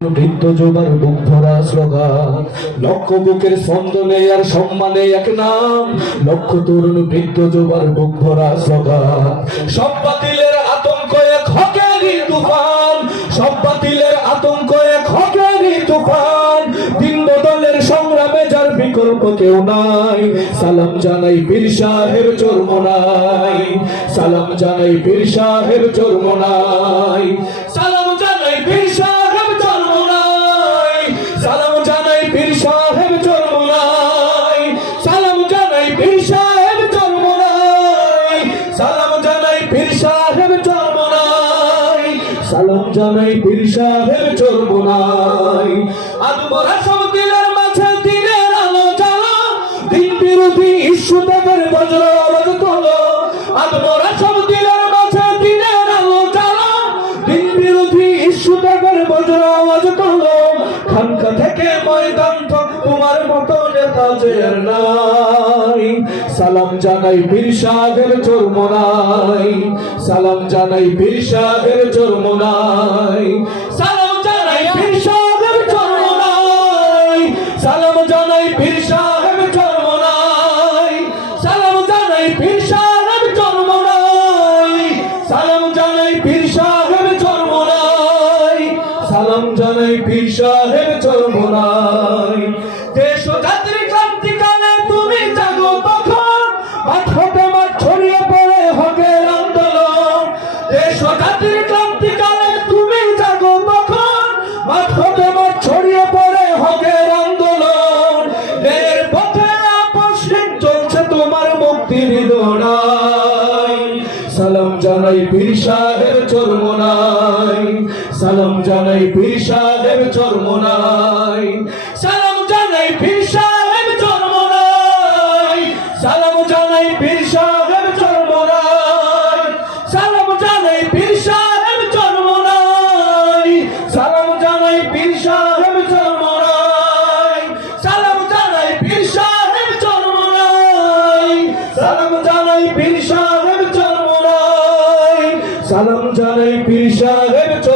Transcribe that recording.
বৃদ্ধ যোগার বুক ভরা স্লোগান, লক্ষ বুকের স্পন্দনে আর সম্মানে এক নাম, লক্ষ তরুণ বৃদ্ধ যোগার বুক ভরা স্লোগান। সব বাতিলের আতঙ্ক এক হকেরই তুফান, সব বাতিলের আতঙ্ক এক হকেরই তুফান। দিন বদলের সংগ্রামে যার বিকল্প কেউ নাই, সালাম জানাই পীর সাহেব চরমোনাই, সালাম জানাই পীর সাহেব চরমোনাই, সালাম জানাই পীর সাহেব চরমোনাই, সালাম জানাই পীর সাহেব চরমোনাই, সালাম জানাই পীর সাহেব চরমোনাই, সালাম জানাই পীর সাহেব চরমোনাই, সালাম জানাই পীর সাহেব চরমোনাই। আদমরা সব দিলের মাঝে দিনের আলো জ্বালা, দিন বিরোধী ইস্যু ত্যাগের বজ্র আওয়াজ তোলো। আদমরা সব দিলের মাঝে দিনের আলো জ্বালা, দিন বিরোধী ইস্যু ত্যাগের বজ্র আওয়াজ তোলো। খানকা থেকে ময়দান তক তোমার মতো নেতা যে আর নাই, সালাম জানাই পীর সাহেব চরমোনাই, সালাম জানাই পীর সাহেব চরমোনাই, সালাম জানাই পীর সাহেব চরমোনাই, সালাম জানাই পীর সাহেব চরমোনাই, সালাম জানাই পীর সাহেব চরমোনাই, সালাম জানাই পীর সাহেব চরমোনাই, সালাম জানাই পীর সাহেব চরমোনাই। দেশ ও জাতির ক্রান্তিকালে তুমি জাগো তখন, মাঠ হতে মাঠ ছড়িয়ে পড়ে হকের আন্দোলন। দেশ ও জাতির ক্রান্তিকালে তুমি জাগো তখন, মাঠ হতে মাঠ ছড়িয়ে পড়ে হকের আন্দোলন। এর পথে আপসহীন চলছে তোমার মুক্তির লড়াই, সালাম জানাই পীর সাহেব চরমোনাই, সালাম জানাই পীর সাহেব চরমোনাই, সালাম জানাই পীর সাহেব চরমোনাই, সালাম জানাই পীর সাহেব চরমোনাই, সালাম জানাই পীর সাহেব চরমোনাই, সালাম জানাই পীর সাহেব চরমোনাই, সালাম জানাই পীর সাহেব চরমোনাই, সালাম জানাই পীর সাহেব